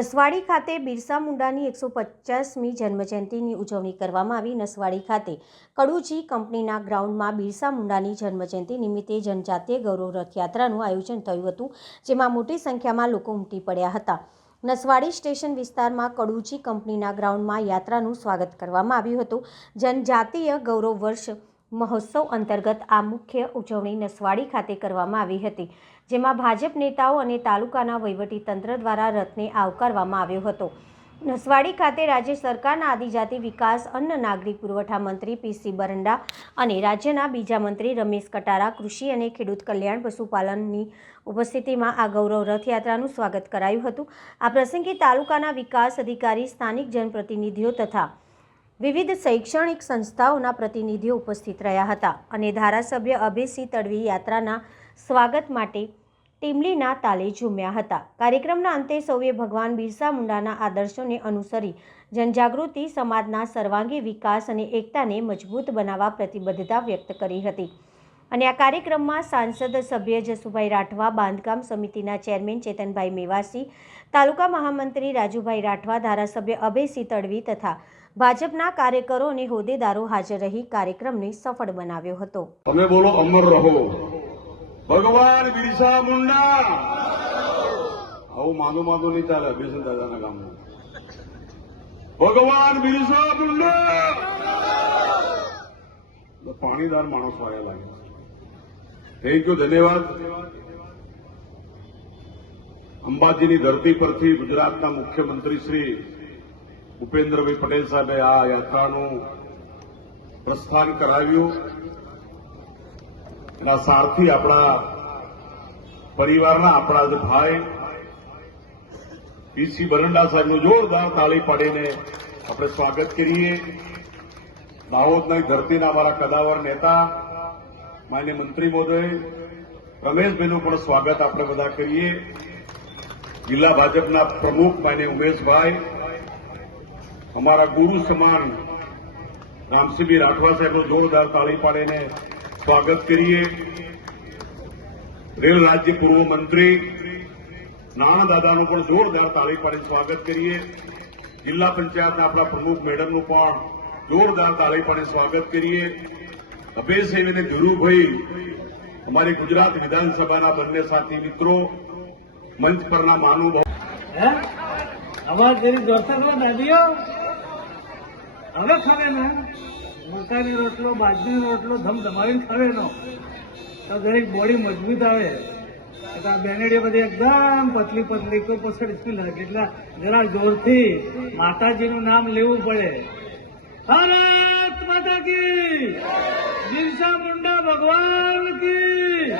નસવાડી ખાતે બિરસા મુંડાની એકસો પચાસમી જન્મજયંતિની ઉજવણી કરવામાં આવી. નસવાડી ખાતે કડુજી કંપનીના ગ્રાઉન્ડમાં બિરસા મુંડાની જન્મજયંતિ નિમિત્તે જનજાતીય ગૌરવ રથયાત્રાનું આયોજન થયું હતું, જેમાં મોટી સંખ્યામાં લોકો ઉમટી પડ્યા હતા. નસવાડી સ્ટેશન વિસ્તારમાં કડુજી કંપનીના ગ્રાઉન્ડમાં યાત્રાનું સ્વાગત કરવામાં આવ્યું હતું. જનજાતીય ગૌરવ વર્ષ મહોત્સવ અંતર્ગત આ મુખ્ય ઉજવણી નસવાડી ખાતે કરવામાં આવી હતી, જેમાં ભાજપ નેતાઓ અને તાલુકાના વહીવટીતંત્ર દ્વારા રથને આવકારવામાં આવ્યો હતો. નસવાડી ખાતે રાજ્ય સરકારના આદિજાતિ વિકાસ, અન્ન નાગરિક પુરવઠા મંત્રી પીસી બરંડા અને રાજ્યના બીજા મંત્રી રમેશ કટારા, કૃષિ અને ખેડૂત કલ્યાણ પશુપાલનની ઉપસ્થિતિમાં આ ગૌરવ રથયાત્રાનું સ્વાગત કરાયું હતું. આ પ્રસંગે તાલુકાના વિકાસ અધિકારી, સ્થાનિક જનપ્રતિનિધિઓ તથા વિવિધ શૈક્ષણિક સંસ્થાઓના પ્રતિનિધિઓ ઉપસ્થિત રહ્યા હતા અને ધારાસભ્ય અભયસિંહ તડવી યાત્રાના સ્વાગત માટે ટીમલીના તાલે ઝૂમ્યા હતા. કાર્યક્રમના અંતે સૌએ ભગવાન બિરસા મુંડાના આદર્શોને અનુસરી જનજાગૃતિ, સમાજના સર્વાંગી વિકાસ અને એકતાને મજબૂત બનાવવા પ્રતિબદ્ધતા વ્યક્ત કરી હતી. અને આ કાર્યક્રમમાં સાંસદ સભ્ય જસુભાઈ રાઠવા, બાંધકામ સમિતિના ચેરમેન ચેતનભાઈ મેવાસી, તાલુકા મહામંત્રી રાજુભાઈ રાઠવા, ધારાસભ્ય અભયસિંહ તડવી તથા ભાજપના કાર્યકરો અને હોદ્દેદારો હાજર રહી કાર્યક્રમને સફળ બનાવ્યો હતો. તમે બોલો, અમર રહો. ભગવાન બિરસા મુંડા. આવું માનું માનું નહીં ચાલે બેસન દાદાના ગામમાં. ભગવાન બિરસા મુંડા. પાણીદાર માણસો આવ્યા લાગે. થેન્ક યુ ધન્યવાદ. અંબાજીની ધરતી પરથી ગુજરાતના મુખ્યમંત્રી શ્રી ભૂપેન્દ્રભાઈ પટેલ સાહેબે આ યાત્રાનું પ્રસ્થાન કરાવ્યું. એના સારથી આપણા પરિવારના આપણા જે ભાઈ પીસી બરંડા સાહેબનું જોરદાર તાળી પાડીને આપણે સ્વાગત કરીએ. દાહોદની ધરતીના અમારા કદાવર નેતા, માન્ય મંત્રી મહોદય, રમેશભાઈનું પણ સ્વાગત આપણે બધા કરીએ. જિલ્લા ભાજપના પ્રમુખ માન્ય ઉમેશભાઈ અમારા ગુરુ સમાન રામસિંહભાઈ રાઠવા સાહેબનું જોરદાર તાળી પાડીને સ્વાગત કરીએ. રેલ રાજ્ય પૂર્વ મંત્રી નાણા દાદાનું પણ જોરદાર તાળી પાડીને સ્વાગત કરીએ. જિલ્લા પંચાયતના આપણા પ્રમુખ મેડમનું પણ જોરદાર તાળી પાડીને સ્વાગત કરીએ. અભયસિંહ અને ધીરુભાઈ, અમારી ગુજરાત વિધાનસભાના બંને સાથી મિત્રો, મંચ પરના મહાનુભાવ. હે? અવાજ કરી દોસ્તો દાદીઓ. હવે ખવે ને? મકાની રોટલો, બાજરીનો રોટલો, ધમધમાવીને ખવે નો. તો દરેક બોડી મજબૂત આવે. એટલે આ બેનડીઓ બધી એકદમ પતલી પતલી, કોઈ પછી લાગે. એટલે જરા જોરથી માતાજીનું નામ લેવું પડે. ભારત માતા કી! બિરસા મુંડા ભગવાન કી!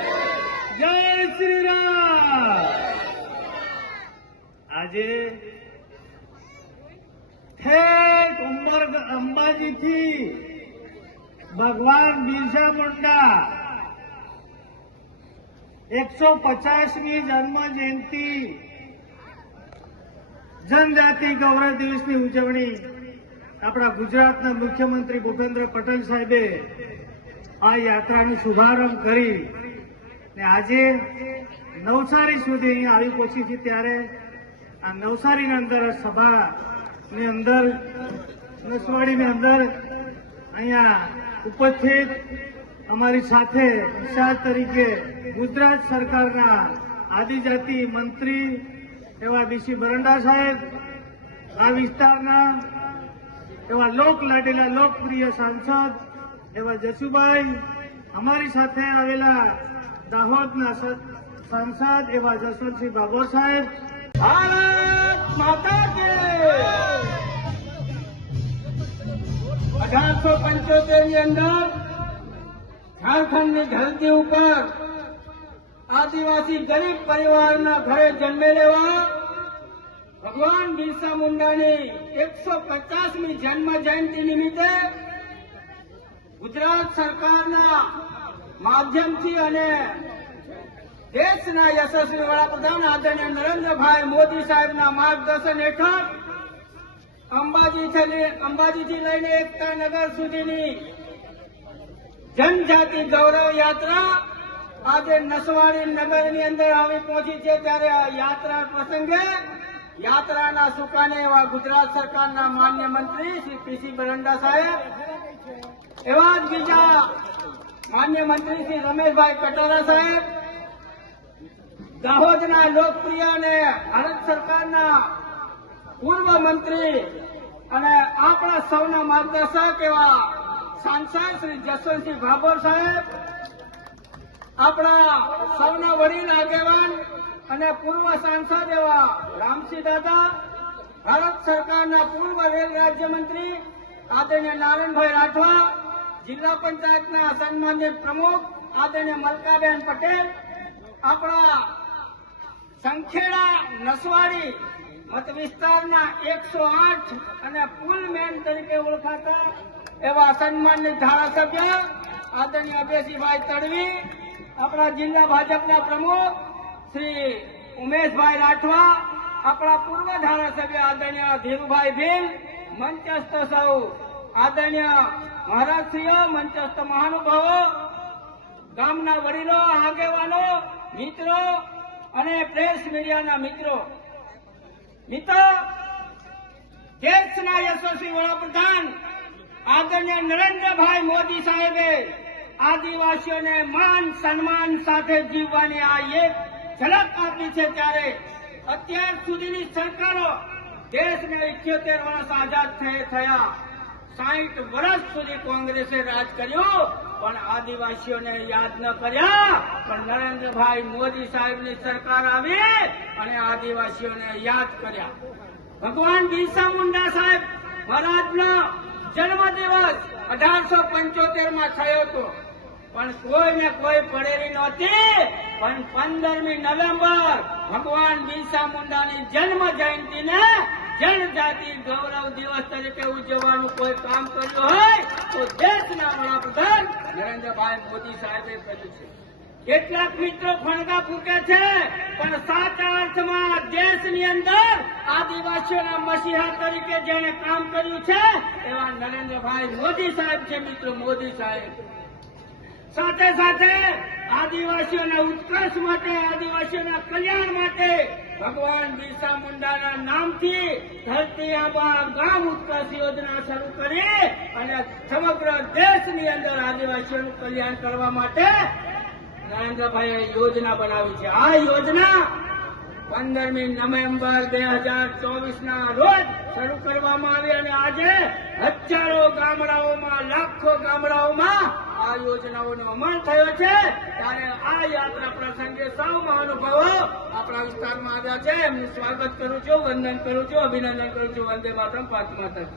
જય શ્રી રામ! આજે અંબાજીથી ભગવાન બિરસા મુંડા એકસો પચાસમી જન્મ જયંતિ જનજાતિ ગૌરવ દિવસની ઉજવણી આપણા ગુજરાતના મુખ્યમંત્રી ભૂપેન્દ્ર પટેલ સાહેબે આ યાત્રાનો શુભારંભ કરી ને આજે નવસારી સુધી અહીંયા આવી પહોંચી છે ત્યારે આ નવસારીની અંદર સભાની અંદર નસવાડીની અંદર અહીંયા ઉપસ્થિત અમારી સાથે વિશાળ તરીકે ગુજરાત સરકારના આદિજાતિ મંત્રી એવા બીસી બરંડા સાહેબ, આ વિસ્તારના એવા લોક લાડેલા, લોકપ્રિય સાંસદ એવા જસુભાઈ, અમારી સાથે આવેલા દાહોદના સાંસદ એવા જસવંતસિંહ બાબો સાહેબ. ભારત અઢારસો પંચોતેરની અંદર ઝારખંડની ધરતી ઉપર આદિવાસી ગરીબ પરિવારના ઘરે જન્મેલેવા ભગવાન બિરસા મુંડાની એકસો પચાસમી જન્મ જયંતિ નિમિત્તે ગુજરાત સરકારના માધ્યમથી અને દેશના યશસ્વી વડાપ્રધાન આદરણીય નરેન્દ્રભાઈ મોદી સાહેબના માર્ગદર્શન હેઠળ અંબાજીથી લઈને એકતા નગર સુધીની જનજાતિ ગૌરવ યાત્રા આજે નસવાડી નગરની અંદર આવી પહોંચી છે. ત્યારે આ યાત્રા પ્રસંગે યાત્રાના સુકાને એવા ગુજરાત સરકારના માન્ય મંત્રી શ્રી પીસી બરંડા સાહેબ, એવા જ બીજા માન્ય મંત્રી શ્રી રમેશભાઈ કટારા સાહેબ, દાહોદના લોકપ્રિય અને ભારત સરકારના પૂર્વ મંત્રી અને આપણા સૌના માર્ગદર્શક એવા સાંસદ શ્રી જસવંતસિંહ ભાભોર સાહેબ, આપણા સૌના વડીલ આગેવાન અને પૂર્વ સાંસદ એવા રામસિંહ દાદા, ભારત સરકારના પૂર્વ રેલ રાજ્યમંત્રી આદરણીય નારાયણભાઈ રાઠવા, જિલ્લા પંચાયતના સન્માનિત પ્રમુખ આદરણીય મલકાબેન પટેલ, આપણા સંખેડા નસવાડી મત વિસ્તારના એકસો આઠ અને પુલ મેન તરીકે ઓળખાતા એવા સન્માનિત ધારાસભ્ય આદરણીય અભયસિંહભાઈ તડવી, આપણા જિલ્લા ભાજપના પ્રમુખ શ્રી ઉમેશભાઈ રાઠવા, આપણા પૂર્વ ધારાસભ્ય આદરણીય ધીરુભાઈ ભીલ, મંચસ્થ સૌ આદરણીય મહારાજસિંહ મંચસ્થ મહાનુભાવો, ગામના વડીલો, આગેવાનો, મિત્રો અને પ્રેસ મીડિયાના મિત્રો. મિત્રો દેશના યશસ્વી વડાપ્રધાન આદરણીય નરેન્દ્રભાઈ મોદી સાહેબે આદિવાસીઓને માન સન્માન સાથે જીવવાની આ એક ઝલક આપી છે ત્યારે અત્યાર સુધીની સરકારો દેશને ઇઠ્યોતેર વર્ષ આઝાદ થયે- સાહીઠ વર્ષ સુધી કોંગ્રેસે રાજ કર્યું. પણ આદિવાસીઓને યાદ ન કર્યા. પણ નરેન્દ્રભાઈ મોદી સાહેબની સરકાર આવી અને આદિવાસીઓને યાદ કર્યા. ભગવાન બિરસા મુંડા સાહેબ મહારાજનો જન્મદિવસ અઢારસો પંચોતેરમાં થયો હતો. પણ કોઈને કોઈ પડેલી નહોતી. પણ પંદરમી નવેમ્બર ભગવાન બિરસા મુંડાની જન્મ જયંતિને જનજાતિ ગૌરવ દિવસ તરીકે ઉજવવાનું કોઈ કામ કર્યું હોય તો દેશના વડાપ્રધાન નરેન્દ્રભાઈ મોદી સાહેબે કર્યું છે. કેટલાક મિત્રો ફણગા ફૂકે છે, પણ સાચા અર્થમાં દેશની અંદર આદિવાસીઓના મસીહા તરીકે જેણે કામ કર્યું છે, એવા નરેન્દ્રભાઈ મોદી સાહેબ છે મિત્રો, મોદી સાહેબ. સાથે સાથે આદિવાસીઓના ઉત્કર્ષ માટે, આદિવાસીઓના કલ્યાણ માટે ભગવાન બિરસા મુંડાના નામથી ધરતી આબા ગામ ઉત્કર્ષ યોજના શરૂ કરી અને સમગ્ર દેશની અંદર આદિવાસીઓનું કલ્યાણ કરવા માટે નરેન્દ્રભાઈએ યોજના બનાવી છે. આ યોજના પંદરમી નવેમ્બર બે હજાર ચોવીસ ના રોજ શરૂ કરવામાં આવી અને આજે હજારો ગામડાઓમાં, લાખો ગામડાઓમાં આ યોજનાઓનો અમલ થયો છે, ત્યારે આ યાત્રા પ્રસંગે સૌ મહાનુભાવો આપણા વિસ્તારમાં આવ્યા છે. એમનું સ્વાગત કરું છું, વંદન કરું છું, અભિનંદન કરું છું. વંદે માતરમ, પાંચ માતા